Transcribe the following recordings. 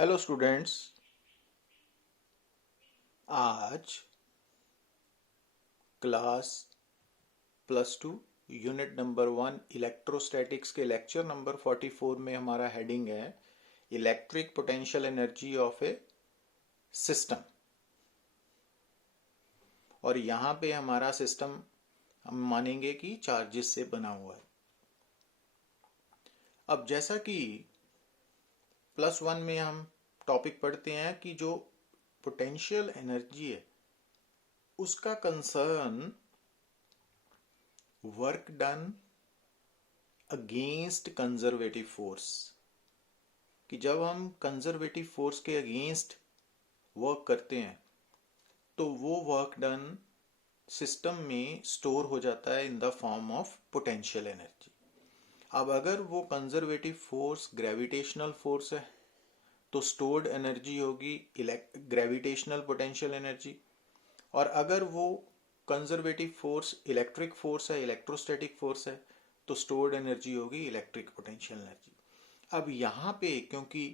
Hello students. आज class +2 unit number 1 electrostatics के lecture number 44 में हमारा हेडिंग है electric potential energy of A system. और यहाँ पे हमारा सिस्टम हम मानेंगे कि चार्जेस से बना हुआ है। अब जैसा कि +1 में हम टॉपिक पढ़ते हैं कि जो पोटेंशियल एनर्जी है उसका concern work done against conservative force, कि जब हम कंजर्वेटिव फोर्स के अगेंस्ट वर्क करते हैं तो वो वर्क डन सिस्टम में स्टोर हो जाता है in the form of potential energy. अब अगर वो कंजर्वेटिव फोर्स ग्रेविटेशनल फोर्स है तो स्टोर्ड एनर्जी होगी ग्रेविटेशनल पोटेंशियल एनर्जी, और अगर वो कंजर्वेटिव फोर्स इलेक्ट्रिक फोर्स है, इलेक्ट्रोस्टैटिक फोर्स है, तो स्टोर्ड एनर्जी होगी इलेक्ट्रिक पोटेंशियल एनर्जी। अब यहाँ पे क्योंकि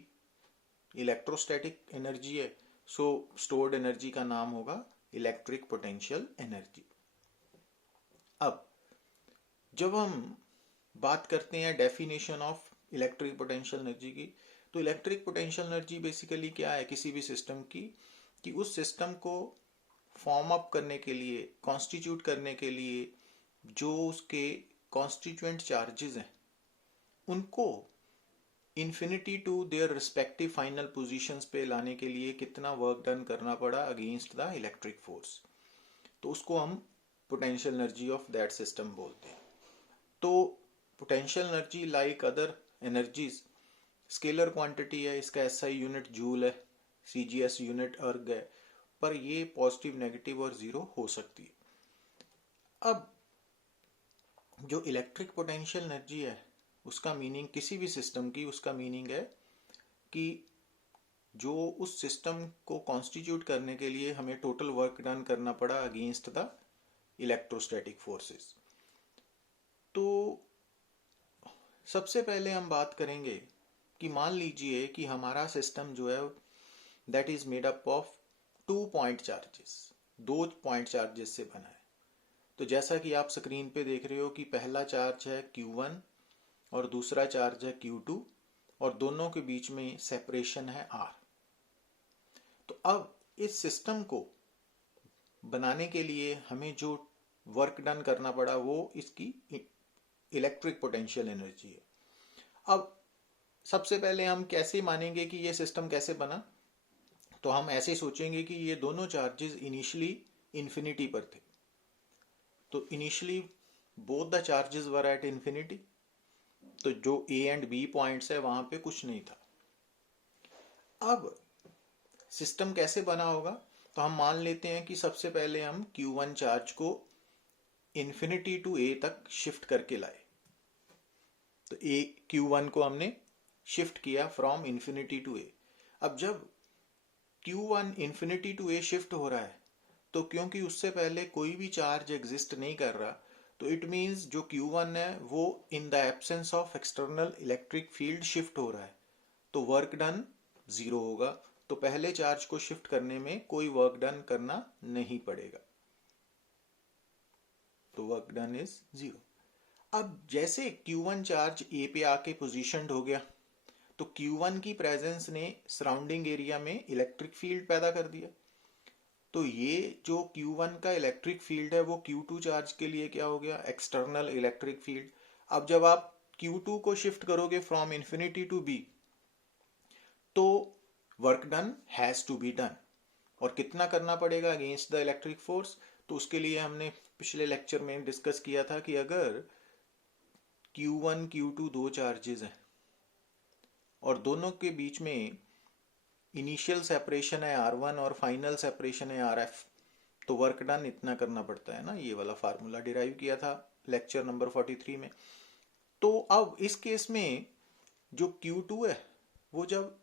इलेक्ट्रोस्टैटिक एनर्जी है सो स्टोर्ड एनर्जी का नाम होगा इलेक्ट्रिक पोटेंशियल एनर्जी। अब जब हम बात करते हैं definition of electric potential energy की, तो इलेक्ट्रिक पोटेंशियल एनर्जी बेसिकली क्या है किसी भी सिस्टम की, कि उस सिस्टम को फॉर्म अप करने के लिए, कॉन्स्टिट्यूट करने के लिए जो उसके कॉन्स्टिट्यूएंट चार्जेस हैं उनको infinity to their respective final positions पे लाने के लिए कितना वर्क डन करना पड़ा अगेंस्ट द इलेक्ट्रिक फोर्स, तो उसको हम potential energy of that system बोलते हैं। तो potential energy like other energies scalar quantity है, इसका एसआई यूनिट जूल है, सीजीएस यूनिट अर्ग है, पर ये पॉजिटिव, नेगेटिव और जीरो हो सकती है। अब जो इलेक्ट्रिक पोटेंशियल एनर्जी है उसका मीनिंग किसी भी सिस्टम की, उसका मीनिंग है कि जो उस सिस्टम को कॉन्स्टिट्यूट करने के लिए हमें टोटल वर्क डन करना पड़ा अगेंस्ट द इलेक्ट्रोस्टैटिक फोर्सेस। तो सबसे पहले हम बात करेंगे कि मान लीजिए कि हमारा सिस्टम जो है that is made up of 2 point charges, 2 point charges से बना है। तो जैसा कि आप स्क्रीन पे देख रहे हो कि पहला चार्ज है Q1 और दूसरा चार्ज है Q2 और दोनों के बीच में सेपरेशन है R। तो अब इस सिस्टम को बनाने के लिए हमें जो वर्क डन करना पड़ा वो इसकी इलेक्ट्रिक पोटेंशियल एनर्जी है। अब सबसे पहले हम कैसे मानेंगे कि ये सिस्टम कैसे बना, तो हम ऐसे सोचेंगे कि ये दोनों चार्जेस इनिशियली इन्फिनिटी पर थे। तो initially both the charges were at infinity, तो जो ए एंड बी पॉइंट्स है वहां पे कुछ नहीं था। अब सिस्टम कैसे बना होगा, तो हम मान लेते हैं कि सबसे पहले हम Q1 चार्ज को इन्फिनिटी टू ए तक शिफ्ट करके लाए। तो ए Q1 को हमने शिफ्ट किया फ्रॉम इन्फिनिटी टू ए। अब जब Q1 infinity to A shift हो रहा है तो क्योंकि उससे पहले कोई भी चार्ज एग्जिस्ट नहीं कर रहा, तो इट मीन्स जो Q1 है वो in the absence of external electric field shift हो रहा है, तो वर्क डन जीरो होगा। तो पहले चार्ज को शिफ्ट करने में कोई वर्क डन करना नहीं पड़ेगा, तो वर्क डन इज जीरो। अब जैसे Q1 चार्ज ए पे आके पोजीशनड हो गया तो Q1 की प्रेजेंस ने सराउंडिंग एरिया में इलेक्ट्रिक फील्ड पैदा कर दिया। तो ये जो Q1 का इलेक्ट्रिक फील्ड है वो Q2 चार्ज के लिए क्या हो गया, एक्सटर्नल इलेक्ट्रिक फील्ड। अब जब आप Q2 को शिफ्ट करोगे फ्रॉम इन्फिनिटी टू बी तो work done has to be done, और कितना करना पड़ेगा अगेंस्ट द इलेक्ट्रिक फोर्स। तो उसके लिए हमने पिछले लेक्चर में डिस्कस किया था कि अगर Q1 Q2 दो चार्जेस हैं और दोनों के बीच में इनिशियल सेपरेशन है R1 और फाइनल सेपरेशन है RF, तो वर्क डन इतना करना पड़ता है ना। ये वाला फार्मूला डिराइव किया था लेक्चर नंबर 43 में। तो अब इस केस में जो Q2 है वो जब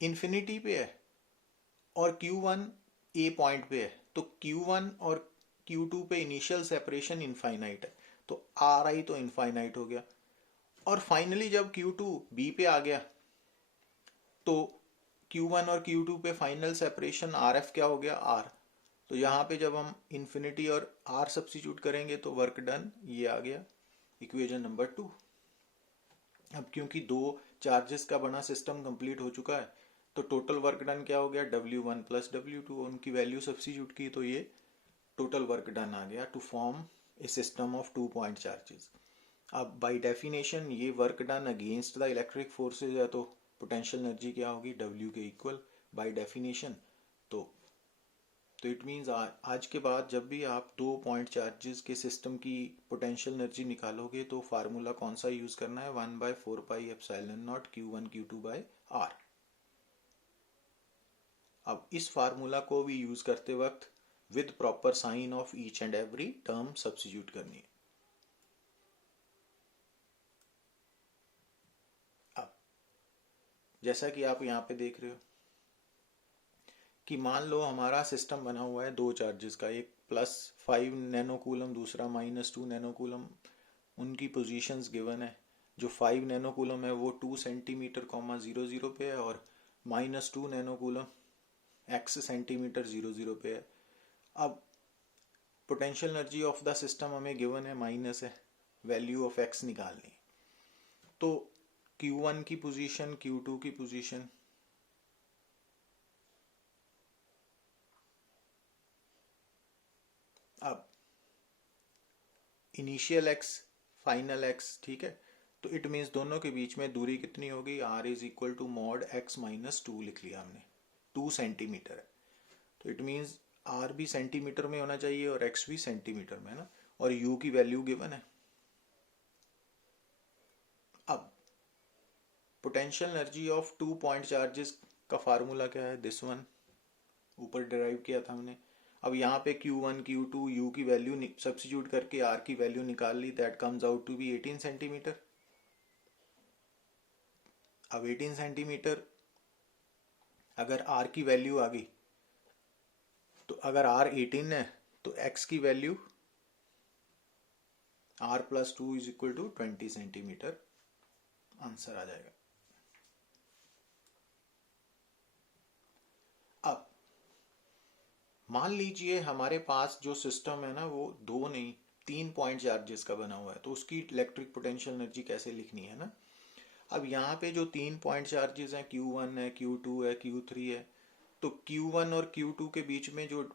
इन्फिनिटी पे है और Q1 ए पॉइंट पे है, तो Q1 और Q2 पे इनिशियल सेपरेशन इनफाइनाइट है, तो Ri तो इनफाइनाइट हो गया। और फाइनली जब Q2 बी पे आ गया तो Q1 और Q2 पे फाइनल सेपरेशन RF क्या हो गया, R। तो यहाँ पे जब हम इन्फिनिटी और R सब्स्टिट्यूट करेंगे तो वर्क डन ये आ गया, इक्वेशन नंबर 2। अब क्योंकि दो चार्जेस का बना सिस्टम कंप्लीट हो चुका है तो टोटल वर्क डन क्या हो गया, W1 प्लस W2, उनकी वैल्यू सब्स्टिट्यूट की तो ये टोटल वर्क डन आ गया to form a system of 2 point charges. अब बाय डेफिनेशन ये work done against the electric forces है तो पोटेंशियल एनर्जी क्या होगी, W के इक्वल बाय डेफिनेशन। तो इट मीन्स आज के बाद जब भी आप 2 पॉइंट चार्जेस के सिस्टम की पोटेंशियल एनर्जी निकालोगे तो फार्मूला कौन सा यूज करना है, 1/4 pi epsilon naught Q1 Q2 by R। अब इस फार्मूला को भी यूज करते वक्त with proper sign of each and every term substitute करनी है। अब जैसा कि आप यहाँ पे देख रहे हो कि मान लो हमारा सिस्टम बना हुआ है दो चार्जेस का, एक +5 नैनो कूलम, दूसरा -2 नैनो कूलम। उनकी पोजीशंस गिवन है। जो 5 नैनो कूलम है वो 2 सेंटीमीटर 0 पे है और -2 नैनो कूलम x सेंटीमीटर 0 पे है। अब potential energy of the system हमें गिवन है, माइनस है, वैल्यू ऑफ x निकालनी। तो Q1 की पोजीशन, Q2 की पोजीशन, अब इनिशियल x फाइनल x, ठीक है। तो इट मीन्स दोनों के बीच में दूरी कितनी होगी, r is equal to mod x minus 2 लिख लिया हमने, 2 सेंटीमीटर है। तो इट मीन्स r भी सेंटीमीटर में होना चाहिए और x भी सेंटीमीटर में है ना, और u की वैल्यू गिवन है। अब potential energy of 2 point charges का फार्मूला क्या है, दिस वन, ऊपर डिराइव किया था हमने। अब यहाँ पे Q1 Q2 U की वैल्यू सब्स्टिट्यूट करके R की वैल्यू निकाल ली, that comes out to be 18 centimetre. अब 18 सेंटीमीटर अगर R की वैल्यू आ गई तो अगर R 18 है तो X की value R plus 2 is equal to 20 centimetre answer आ जाएगा। अब मान लीजिए हमारे पास जो सिस्टम है ना वो 2 नहीं 3 पॉइंट चार्जेस का बना हुआ है, तो उसकी इलेक्ट्रिक पोटेंशियल एनर्जी कैसे लिखनी है ना। अब यहाँ पे जो 3 पॉइंट चार्जेस हैं, Q1 है, Q2 है, Q3 है, तो Q1 और Q2 के बीच में जो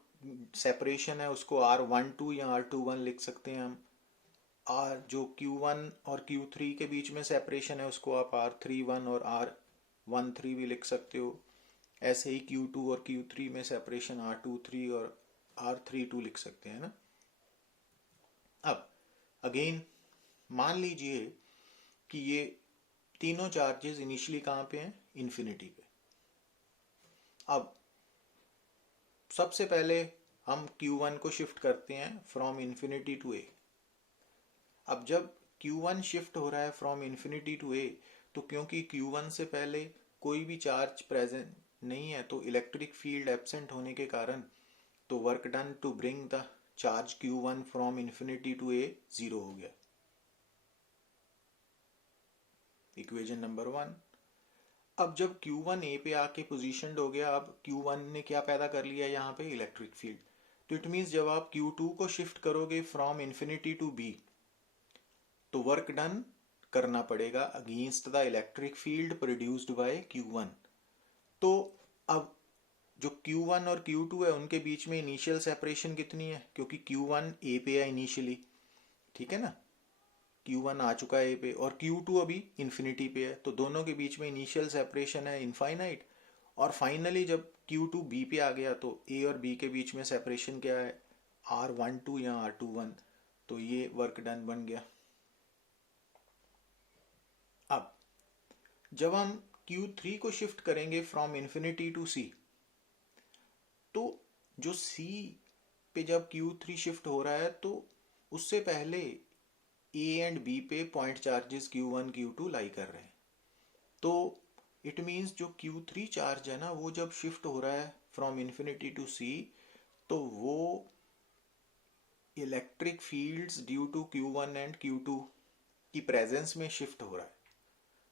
सेपरेशन है उसको R12 या R21 लिख सकते हैं हम। और जो Q1 और Q3 के बीच में सेपरेशन है उसको आप R31 और R13 भी लिख सकते हो। ऐसे ही Q2 और Q3 में सेपरेशन R23 और R32 लिख सकते हैं ना। अब अगेन मान लीजिए कि ये तीनों चार्जेस इनिशियली कहाँ पे हैं, इन्फिनिटी पे। अब सबसे पहले हम Q1 को शिफ्ट करते हैं फ्रॉम इन्फिनिटी टू A। अब जब Q1 शिफ्ट हो रहा है फ्रॉम इन्फिनिटी टू A, तो क्योंकि Q1 से पहले कोई भी चार्ज प्रेजेंट नहीं है तो इलेक्ट्रिक फील्ड एब्सेंट होने के कारण तो work done to bring the charge Q1 from infinity to A 0 हो गया, इक्वेशन नंबर 1। अब जब Q1 A पे आके पोजीशनड हो गया, अब Q1 ने क्या पैदा कर लिया यहाँ पे, इलेक्ट्रिक फील्ड। तो इट मीन्स जब आप Q2 को शिफ्ट करोगे फ्रॉम इन्फिनिटी टू B तो वर्क डन करना पड़ेगा against the electric field produced by Q1। तो अब जो Q1 और Q2 है उनके बीच में इनिशियल सेपरेशन कितनी है, क्योंकि Q1 A पे है इनिशियली, ठीक है ना, Q1 आ चुका है A पे और Q2 अभी इन्फिनिटी पे है, तो दोनों के बीच में इनिशियल सेपरेशन है इनफाइनाइट। और फाइनली जब Q2 B पे आ गया तो A और B के बीच में सेपरेशन क्या है, R12 या R21, तो ये वर्क डन बन गया। अब जब हम Q3 को शिफ्ट करेंगे फ्रॉम इन्फिनिटी टू C, तो जो C पे जब Q3 शिफ्ट हो रहा है तो उससे पहले A एंड B पे पॉइंट चार्जेस Q1 Q2 लाई कर रहे हैं। तो इट मीन्स जो Q3 चार्ज है ना वो जब शिफ्ट हो रहा है फ्रॉम इन्फिनिटी टू C तो वो electric fields due to Q1 and Q2 की प्रेजेंस में शिफ्ट हो रहा है।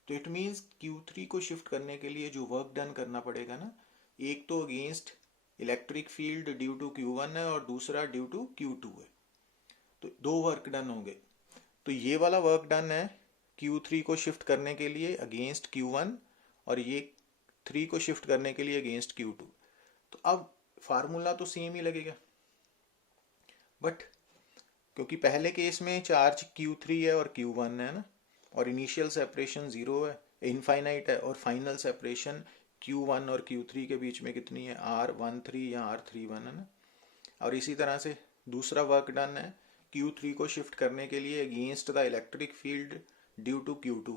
तो इट मीन्स Q3 को शिफ्ट करने के लिए जो वर्क डन करना पड़ेगा ना, एक तो against electric field due to Q1 है और दूसरा ड्यू टू Q2 है, तो दो वर्क डन होंगे। तो ये वाला वर्क डन है Q3 को शिफ्ट करने के लिए अगेंस्ट Q1 और ये 3 को शिफ्ट करने के लिए अगेंस्ट Q2। तो अब फार्मूला तो सेम ही लगेगा, बट क्योंकि पहले केस में चार्ज Q3 है और Q1 है ना, और इनिशियल सेपरेशन 0 है, इनफाइनाइट है, और फाइनल सेपरेशन Q1 और Q3 के बीच में कितनी है, R13 या R31 है ना। और इसी तरह से दूसरा वर्क डन है Q3 को शिफ्ट करने के लिए against the electric field due to Q2।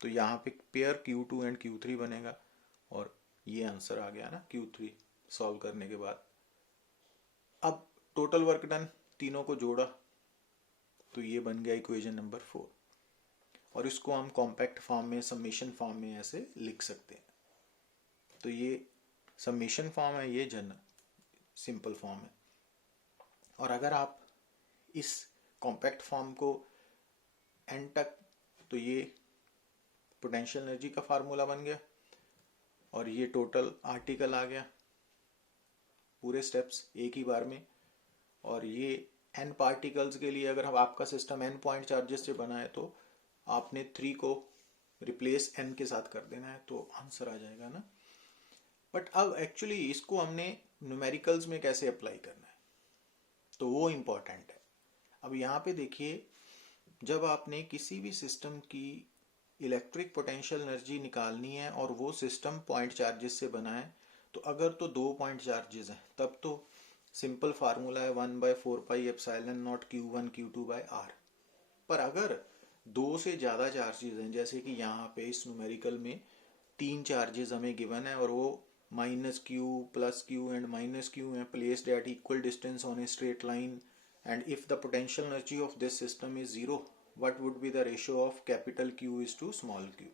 तो यहाँ पे पेयर Q2 एंड Q3 बनेगा, और ये आंसर आ गया ना Q3 सॉल्व करने के बाद। अब टोटल वर्क डन तीनों को जोड़ा तो ये बन गया इक्वेशन नंबर 4, और इसको हम कॉम्पैक्ट फॉर्म में, समेशन फॉर्म में ऐसे लिख सकते हैं। तो ये समेशन फॉर्म है, ये जनरल सिंपल फॉर्म है। और अगर आप इस कॉम्पैक्ट फॉर्म को एंड तक, तो ये पोटेंशियल एनर्जी का फार्मूला बन गया, और ये टोटल आर्टिकल आ गया, पूरे स्टेप्स एक ही बार में। और ये n पार्टिकल्स के लिए अगर हम आपका सिस्टम n पॉइंट चार्जेस से बना है तो आपने 3 को रिप्लेस n के साथ कर देना है, तो आंसर आ जाएगा ना। बट अब एक्चुअली इसको हमने न्यूमेरिकल्स में कैसे अप्लाई करना है, तो वो इम्पोर्टेंट है। अब यहाँ पे देखिए, जब आपने किसी भी सिस्टम की इलेक्ट्रिक पोटेंशियल एनर्जी निकालनी है और वो सिस्टम पॉइंट चार्जेस से बना है, तो अगर तो 2 पॉइंट चार्जेस हैं तब तो सिंपल फार्मूला है 1/4πε0 Q1 Q2/R। पर अगर 2 से ज़्यादा चार्जेस हैं, जैसे कि यहाँ पे इस न्यूमेरिकल में 3 चार्जेस हमें गिवन है और वो -Q, +Q एंड -Q हैं, placed at equal distance on a straight line, and if the potential energy of this system is 0, what would be the ratio of capital Q is to small q?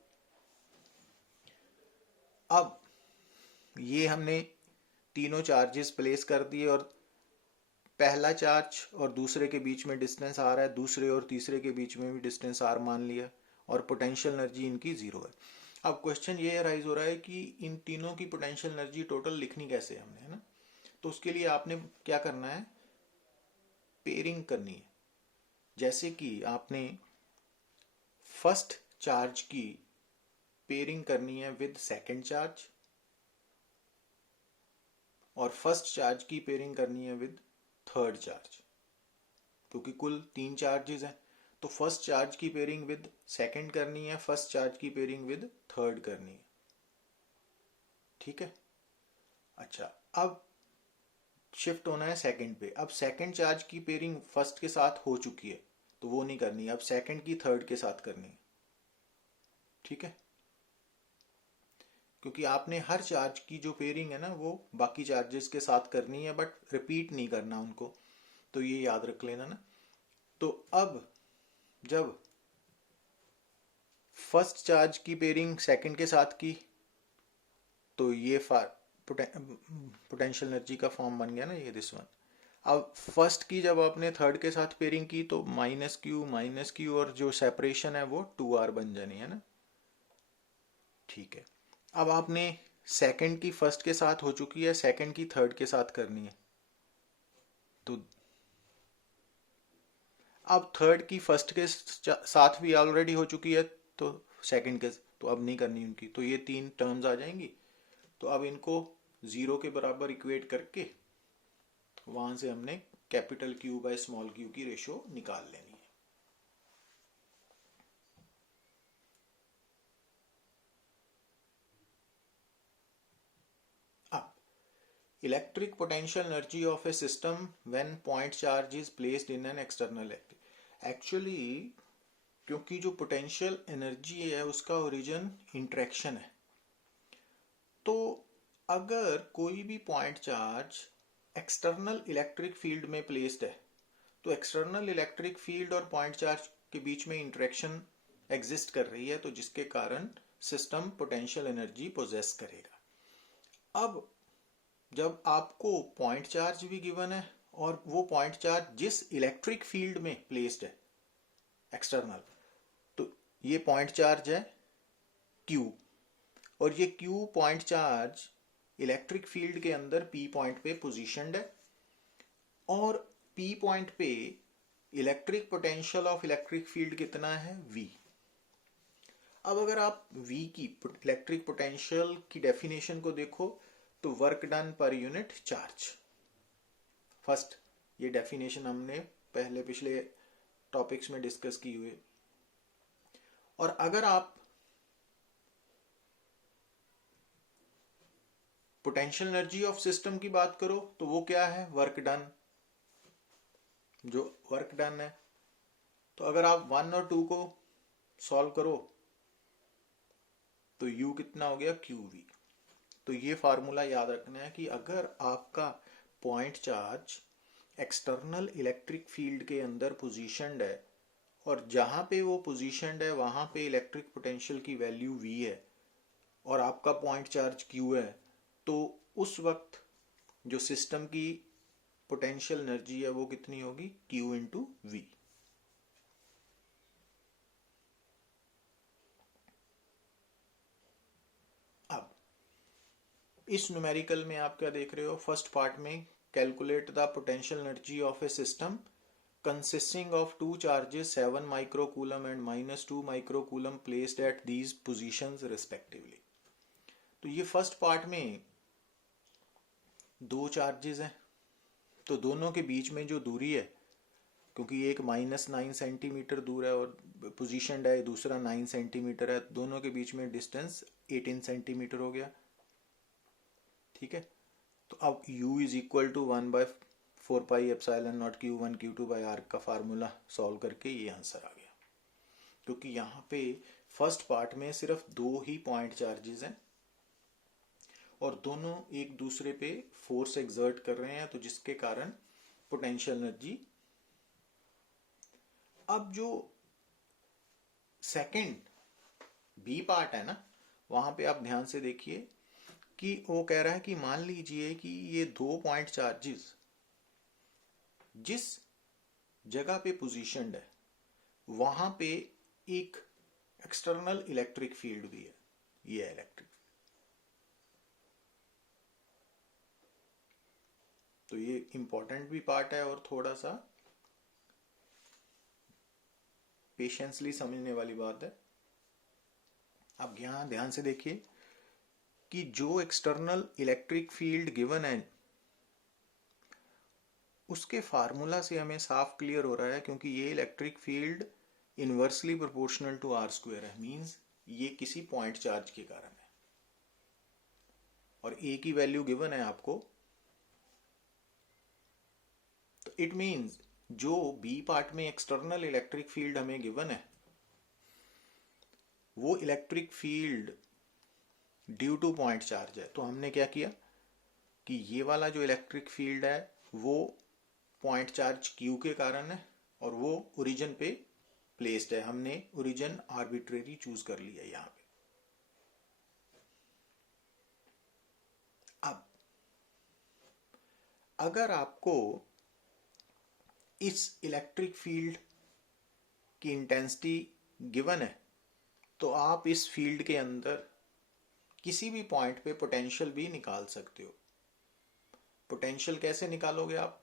अब ये हमने तीनों charges place कर दिए, और पहला charge और दूसरे के बीच में डिस्टेंस R है, दूसरे और तीसरे के बीच में भी डिस्टेंस R मान लिया, और पोटेंशियल एनर्जी इनकी 0 है। अब क्वेश्चन ये राइज हो रहा है कि इन तीनों की पोटेंशियल एनर्जी टोटल लिखनी कैसे हमने, है ना। तो उसके लिए आपने क्या करना है, पेयरिंग करनी है। जैसे कि आपने फर्स्ट चार्ज की पेयरिंग करनी है विद सेकंड चार्ज, और फर्स्ट चार्ज की पेयरिंग करनी है विद थर्ड चार्ज, क्योंकि कुल 3 चार्जेस हैं। तो फर्स्ट चार्ज की पेयरिंग विद सेकंड करनी है, फर्स्ट चार्ज की पेयरिंग विद थर्ड करनी है, ठीक है। अच्छा, अब शिफ्ट होना है सेकंड पे। अब सेकंड चार्ज की पेयरिंग फर्स्ट के साथ हो चुकी है, तो वो नहीं करनी, अब सेकंड की थर्ड के साथ करनी है, ठीक है। क्योंकि आपने हर चार्ज की जो पेयरिंग है ना वो बाकी चार्जेस के साथ करनी है, बट रिपीट नहीं करना उनको, तो ये याद रख लेना ना। तो अब जब फर्स्ट चार्ज की पेयरिंग सेकंड के साथ की, तो ये पोटेंशियल एनर्जी का फॉर्म बन गया ना, ये दिस वन। अब फर्स्ट की जब आपने थर्ड के साथ पेयरिंग की तो -Q और जो सेपरेशन है वो 2R बन जानी है ना, ठीक है। अब आपने सेकंड की फर्स्ट के साथ हो चुकी है, सेकंड की थर्ड के साथ करनी है, तो अब थर्ड की फर्स्ट के साथ भी ऑलरेडी हो चुकी है, तो सेकंड के तो अब नहीं करनी उनकी, तो ये 3 टर्म्स आ जाएंगी। तो अब इनको 0 के बराबर इक्वेट करके वहां से हमने कैपिटल Q/स्मॉल q की रेशो निकाल लेनी है। अब electric potential energy of A system when point charge is placed in an external actually, क्योंकि जो पोटेंशियल एनर्जी है उसका ओरिजिन इंटरेक्शन है, तो अगर कोई भी point charge external electric field में प्लेस्ड है, तो एक्सटर्नल इलेक्ट्रिक फील्ड और पॉइंट चार्ज के बीच में इंटरेक्शन एग्जिस्ट कर रही है, तो जिसके कारण सिस्टम पोटेंशियल एनर्जी पोजेस करेगा। अब जब आपको पॉइंट चार्ज भी गिवन है और वो पॉइंट चार्ज जिस इलेक्ट्रिक फील्ड में प्लेस्ड है एक्सटर्नल, तो ये पॉइंट चार्ज है Q, और ये Q point charge electric field के अंदर P पॉइंट पे पोजीशनड है, और P पॉइंट पे electric potential of electric field कितना है, V। अब अगर आप V की इलेक्ट्रिक पोटेंशियल की डेफिनेशन को देखो तो work done per unit charge. First ये डेफिनेशन हमने पहले पिछले टॉपिक्स में डिस्कस की हुई। और अगर आप पोटेंशियल एनर्जी ऑफ सिस्टम की बात करो तो वो क्या है, वर्क डन, जो वर्क डन है। तो अगर आप 1 और 2 को सॉल्व करो तो U कितना हो गया, QV। तो ये फार्मूला याद रखना है कि अगर आपका point charge external electric field के अंदर पोजीशनड है और जहां पे वो पोजीशनड है वहां पे इलेक्ट्रिक पोटेंशियल की वैल्यू V है और आपका पॉइंट चार्ज Q है, तो उस वक्त जो सिस्टम की पोटेंशियल एनर्जी है वो कितनी होगी, Q इंटू V। अब इस न्यूमेरिकल में आप क्या देख रहे हो, फर्स्ट पार्ट में calculate the potential energy of A system consisting of two charges 7 microcoulomb and -2 microcoulomb placed at these positions respectively। तो ये फर्स्ट पार्ट में दो चार्जेस हैं, तो दोनों के बीच में जो दूरी है, क्योंकि एक -9 सेंटीमीटर दूर है और पोजीशनड है, दूसरा 9 सेंटीमीटर है, दोनों के बीच में डिस्टेंस 18 सेंटीमीटर हो गया। ठीक है, तो अब U is equal to 1/4 pi epsilon naught Q1 Q2 by R का फार्मूला सॉल्व करके ये आंसर आ गया, क्योंकि यहाँ पे फर्स्ट पार्ट में सिर्फ दो ही पॉइंट चार्जेस हैं और दोनों एक दूसरे पे फोर्स एक्सर्ट कर रहे हैं, तो जिसके कारण पोटेंशियल एनर्जी। अब जो सेकंड बी पार्ट है ना, वहां पे आप ध्यान से देखिए कि वो कह रहा है कि मान लीजिए कि ये दो पॉइंट चार्जेस जिस जगह पे पोजीशनड है वहां पे एक एक्सटर्नल इलेक्ट्रिक फील्ड भी है, ये है इलेक्ट्रिक। तो ये इंपॉर्टेंट भी पार्ट है और थोड़ा सा पेशेंसली समझने वाली बात है। अब यहां ध्यान से देखिए कि जो एक्सटर्नल इलेक्ट्रिक फील्ड गिवन है उसके फार्मूला से हमें साफ क्लियर हो रहा है, क्योंकि ये electric field inversely proportional to R square है, मींस ये किसी पॉइंट चार्ज के कारण है और A की वैल्यू गिवन है आपको। तो इट मींस जो B पार्ट में एक्सटर्नल इलेक्ट्रिक फील्ड हमें गिवन है वो electric field due two point charge है। तो हमने क्या किया कि ये वाला जो इलेक्ट्रिक फील्ड है वो पॉइंट चार्ज Q के कारण है और वो ओरिजिन पे प्लेस्ड है, हमने ओरिजिन आर्बिट्रेरी चूज कर लिया यहां पे। अब अगर आपको इस इलेक्ट्रिक फील्ड की इंटेंसिटी गिवन है तो आप इस फील्ड के अंदर किसी भी पॉइंट पे पोटेंशियल भी निकाल सकते हो। पोटेंशियल कैसे निकालोगे आप,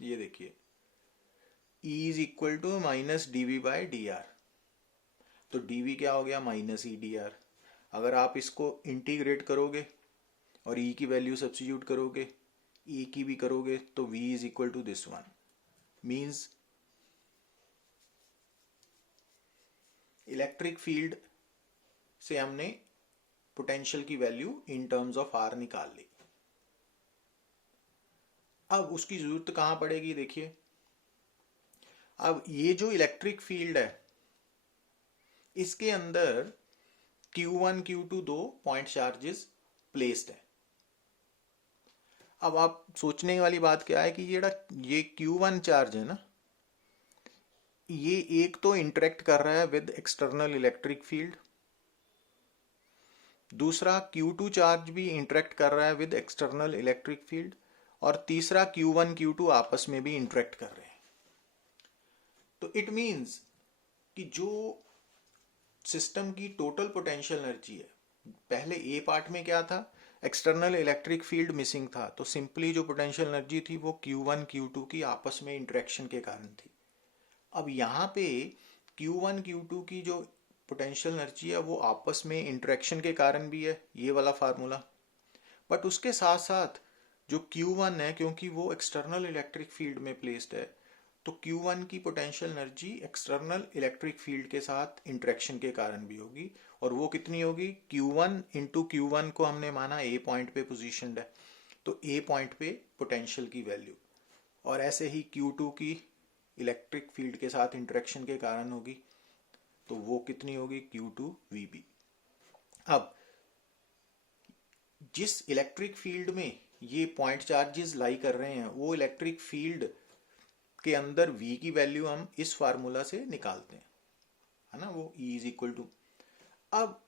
ये देखिए E is equal to -dV/dr। तो dV क्या हो गया, -E/dr। अगर आप इसको इंटीग्रेट करोगे और E की वैल्यू सब्स्टिट्यूट करोगे, E की भी करोगे, तो V is equal to this one, means electric field से हमने पोटेंशियल की value in terms of R निकाल ली। अब उसकी जरूरत कहां पड़ेगी, देखिए अब ये जो इलेक्ट्रिक फील्ड है इसके अंदर Q1 Q2 दो पॉइंट चार्जेस प्लेस्ड है। अब आप सोचने वाली बात क्या है कि ये Q1 चार्ज है ना, ये एक तो इंटरेक्ट कर रहा है विद एक्सटर्नल इलेक्ट्रिक फील्ड, दूसरा Q2 चार्ज भी इंटरेक्ट कर रहा है विद एक्सटर्नल इलेक्ट्रिक फील्ड, और तीसरा Q1 Q2 आपस में भी इंटरेक्ट कर रहे हैं। तो इट मीन्स कि जो सिस्टम की टोटल पोटेंशियल एनर्जी है, पहले ए पार्ट में क्या था, एक्सटर्नल इलेक्ट्रिक फील्ड मिसिंग था, तो सिंपली जो पोटेंशियल एनर्जी थी वो Q1 Q2 की आपस में इंटरेक्शन के कारण थी। अब यहाँ पे Q1 Q2 की जो पोटेंशियल एनर्जी है वो आपस में इंटरेक्शन के कारण भी है, ये वाला फार्मूला। बट उसके साथ साथ जो Q1 है, क्योंकि वो एक्सटर्नल इलेक्ट्रिक फील्ड में प्लेस्ड है, तो Q1 की potential energy external electric field के साथ इंटरेक्शन के कारण भी होगी। और वो कितनी होगी, Q1 इंटू Q1 को हमने माना ए पॉइंट पे पोजिशनड है, तो ए पॉइंट पे पोटेंशियल की वैल्यू, और ऐसे ही Q2 की इलेक्ट्रिक फील्ड के साथ इंटरेक्शन के कारण होगी, तो वो कितनी होगी, Q2 VB। अब जिस इलेक्ट्रिक फील्ड में ये पॉइंट चार्जेस लाई कर रहे हैं, वो इलेक्ट्रिक फील्ड के अंदर V की वैल्यू हम इस फार्मूला से निकालते हैं, है ना, वो E इज इक्वल टू, अब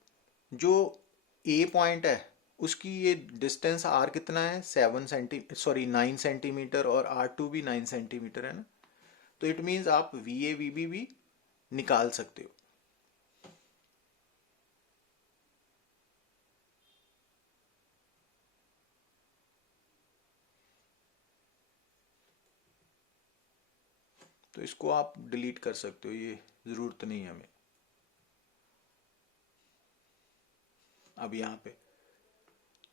जो A पॉइंट है उसकी ये डिस्टेंस R कितना है, 9 सेंटीमीटर, और R2 भी 9 सेंटीमीटर है ना, तो इट मीन्स आप VA VB भी निकाल सकते हो। तो इसको आप डिलीट कर सकते हो, ये जरूरत नहीं है हमें। अब यहाँ पे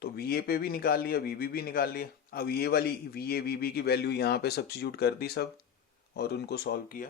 तो VA पे भी निकाल लिया, VB भी निकाल लिया। अब ये वाली VA VB की वैल्यू यहाँ पे सब्स्टिट्यूट कर दी सब, और उनको सॉल्व किया,